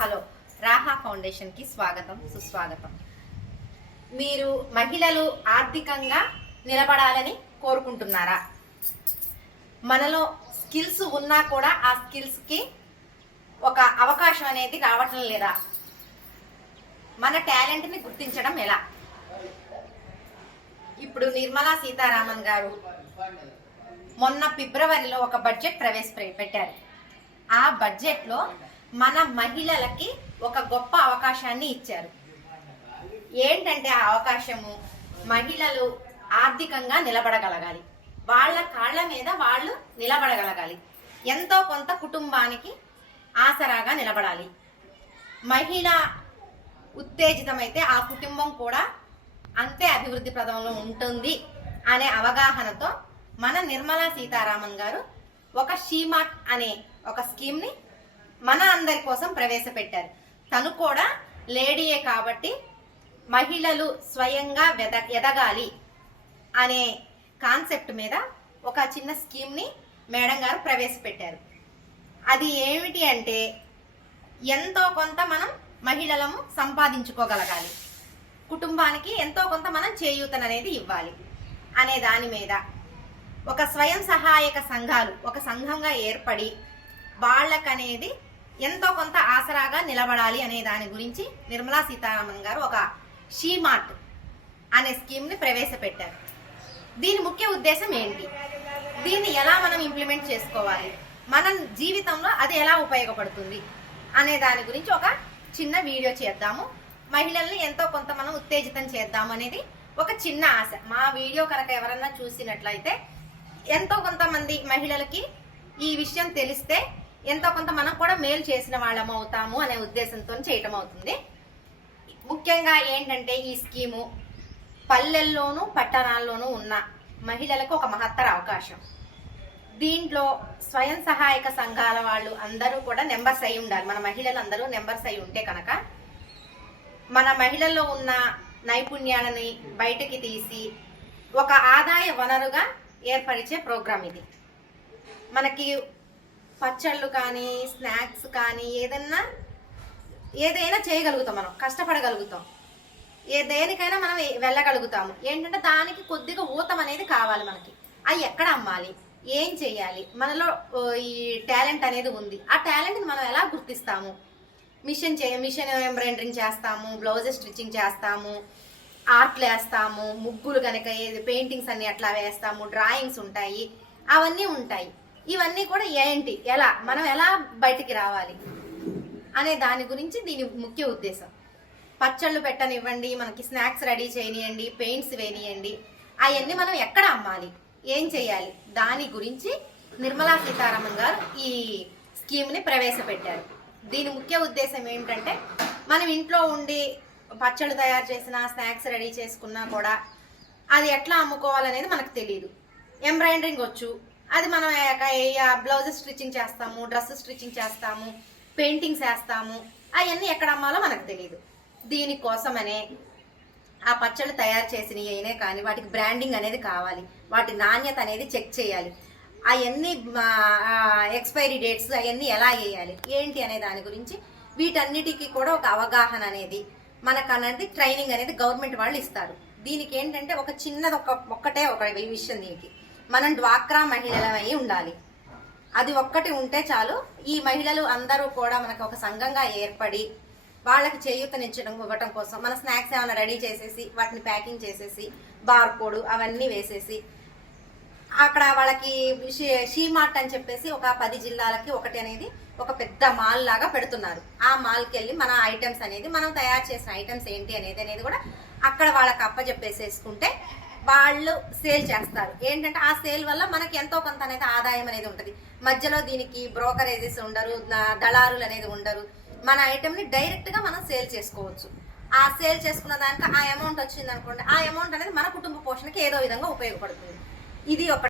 Hello, రాహా ఫౌండేషన్కి స్వాగతం, సుస్వాగతం. మీరు మహిళలు ఆర్థికంగా నిలబడాలని కోరుకుంటున్నారా? మనలో స్కిల్స్ ఉన్నా కూడా ఆ స్కిల్స్కి ఒక అవకాశం అనేది రావటం లేదా? మన టాలెంట్ని గుర్తించడం ఎలా? ఇప్పుడు నిర్మలా సీతారామన్ గారు మొన్న ఫిబ్రవరిలో ఒక బడ్జెట్ ప్రవేశపెట్టారు. ఆ బడ్జెట్లో మన మహిళలకి ఒక గొప్ప అవకాశాన్ని ఇచ్చారు. ఏంటంటే ఆ అవకాశము, మహిళలు ఆర్థికంగా నిలబడగలగాలి, వాళ్ళ కాళ్ళ మీద వాళ్ళు నిలబడగలగాలి, ఎంతో కొంత కుటుంబానికి ఆసరాగా నిలబడాలి. మహిళ ఉత్తేజితమైతే ఆ కుటుంబం కూడా అంతే అభివృద్ధి పదంలో ఉంటుంది అనే అవగాహనతో మన నిర్మలా సీతారామన్ గారు ఒక షీమార్ట్ అనే ఒక స్కీమ్ని మన అందరి కోసం ప్రవేశపెట్టారు. తను కూడా లేడీయే కాబట్టి మహిళలు స్వయంగా ఎదగాలి అనే కాన్సెప్ట్ మీద ఒక చిన్న స్కీమ్ని మేడం గారు ప్రవేశపెట్టారు. అది ఏమిటి అంటే, ఎంతో కొంత మనం మహిళలము సంపాదించుకోగలగాలి, కుటుంబానికి ఎంతో కొంత మనం చేయూతననేది ఇవ్వాలి అనే దాని మీద ఒక స్వయం సహాయక సంఘాలు ఒక సంఘంగా ఏర్పడి వాళ్ళకనేది ఎంతో కొంత ఆసరాగా నిలబడాలి అనే దాని గురించి నిర్మలా సీతారామన్ గారు ఒక షీమార్ట్ అనే స్కీమ్ని ప్రవేశపెట్టారు. దీని ముఖ్య ఉద్దేశం ఏంటి, దీన్ని ఎలా మనం ఇంప్లిమెంట్ చేసుకోవాలి, మన జీవితంలో అది ఎలా ఉపయోగపడుతుంది అనే దాని గురించి ఒక చిన్న వీడియో చేద్దాము. మహిళల్ని ఎంతో కొంత మనం ఉత్తేజితం చేద్దాం అనేది ఒక చిన్న ఆశ. మా వీడియో కనుక ఎవరన్నా చూసినట్లయితే ఎంతో కొంతమంది మహిళలకి ఈ విషయం తెలిస్తే ఎంతో కొంత మనం కూడా మేలు చేసిన వాళ్ళం అవుతాము అనే ఉద్దేశంతో చేయటం అవుతుంది. ముఖ్యంగా ఏంటంటే, ఈ స్కీము పల్లెల్లోనూ పట్టణాల్లోనూ ఉన్న మహిళలకు ఒక మహత్తర అవకాశం. దీంట్లో స్వయం సహాయక సంఘాల వాళ్ళు అందరూ కూడా నెంబర్స్ అయి ఉండాలి. మన మహిళలు అందరూ నెంబర్స్ అయి ఉంటే కనుక మన మహిళల్లో ఉన్న నైపుణ్యాలని బయటకి తీసి ఒక ఆదాయ వనరుగా ఏర్పరిచే ప్రోగ్రాం ఇది. మనకి పచ్చళ్ళు కానీ స్నాక్స్ కానీ ఏదైనా చేయగలుగుతాం, మనం కష్టపడగలుగుతాం, దేనికైనా మనం వెళ్ళగలుగుతాము. ఏంటంటే దానికి కొద్దిగా ఊతం అనేది కావాలి మనకి. అవి ఎక్కడ అమ్మాలి, ఏం చెయ్యాలి, మనలో ఈ టాలెంట్ అనేది ఉంది. ఆ టాలెంట్ని మనం ఎలా గుర్తిస్తాము? మిషన్ ఎంబ్రాయిడరింగ్ చేస్తాము, బ్లౌజెస్ స్టిచ్చింగ్ చేస్తాము, ఆర్ట్లు వేస్తాము, ముగ్గులు కనుక పెయింటింగ్స్ అన్ని అట్లా వేస్తాము, డ్రాయింగ్స్ ఉంటాయి, అవన్నీ ఉంటాయి. ఇవన్నీ కూడా ఏంటి, మనం ఎలా బయటికి రావాలి అనే దాని గురించి దీని ముఖ్య ఉద్దేశం. పచ్చళ్ళు పెట్టనివ్వండి, మనకి స్నాక్స్ రెడీ చేయనియండి, పెయింట్స్ వేనియండి, అవన్నీ మనం ఎక్కడ అమ్మాలి, ఏం చేయాలి, దాని గురించి నిర్మలా సీతారామన్ గారు ఈ స్కీమ్ని ప్రవేశపెట్టారు. దీని ముఖ్య ఉద్దేశం ఏంటంటే, మనం ఇంట్లో ఉండి పచ్చళ్ళు తయారు చేసినా స్నాక్స్ రెడీ చేసుకున్నా కూడా అది ఎట్లా అమ్ముకోవాలనేది మనకు తెలియదు. ఎంబ్రాయిడరింగ్ వచ్చు, అది మనం బ్లౌజెస్ స్టిచ్చింగ్ చేస్తాము, డ్రెస్సెస్ స్టిచ్చింగ్ చేస్తాము, పెయింటింగ్స్ వేస్తాము, అవన్నీ ఎక్కడ అమ్మాలో మనకు తెలియదు. దీనికోసమనే ఆ పచ్చళ్ళు తయారు చేసినవి అయినా కానీ వాటికి బ్రాండింగ్ అనేది కావాలి, వాటి నాణ్యత అనేది చెక్ చేయాలి, అవన్నీ ఎక్స్పైరీ డేట్స్ అవన్నీ ఎలా వేయాలి ఏంటి అనే దాని గురించి వీటన్నిటికీ కూడా ఒక అవగాహన అనేది మనకు ట్రైనింగ్ అనేది గవర్నమెంట్ వాళ్ళు ఇస్తారు. దీనికి ఏంటంటే ఒక చిన్నది ఒక్కటే ఒక విషయం, దీనికి మనం డ్వాక్రా మహిళలమై ఉండాలి. అది ఒక్కటి ఉంటే చాలు. ఈ మహిళలు అందరూ కూడా మనకు ఒక సంఘంగా ఏర్పడి వాళ్ళకి ఇవ్వటం కోసం మన స్నాక్స్ ఏమైనా రెడీ చేసేసి వాటిని ప్యాకింగ్ చేసేసి బార్కోడ్ అవన్నీ వేసేసి అక్కడ వాళ్ళకి షీమార్ట్ అని చెప్పేసి ఒక 10 జిల్లాలకి ఒకటి అనేది ఒక పెద్ద మాల్ లాగా పెడుతున్నారు. ఆ మాల్కి వెళ్ళి మన ఐటమ్స్ అనేది మనం తయారు చేసిన ఐటమ్స్ ఏంటి అనేది కూడా అక్కడ వాళ్ళకి అప్పచెప్పేసేసుకుంటే వాళ్ళు సేల్ చేస్తారు. ఏంటంటే ఆ సేల్ వల్ల మనకి ఎంతో కొంత అనేది ఆదాయం అనేది ఉంటుంది. మధ్యలో దీనికి బ్రోకరేజెస్ ఉండరు, దళారులు అనేది ఉండరు. మన ఐటమ్ని డైరెక్ట్గా మనం సేల్ చేసుకోవచ్చు. ఆ సేల్ చేసుకున్న దానికి ఆ అమౌంట్ వచ్చింది అనుకోండి, ఆ అమౌంట్ అనేది మన కుటుంబ పోషణకి ఏదో విధంగా ఉపయోగపడుతుంది. ఇది ఒక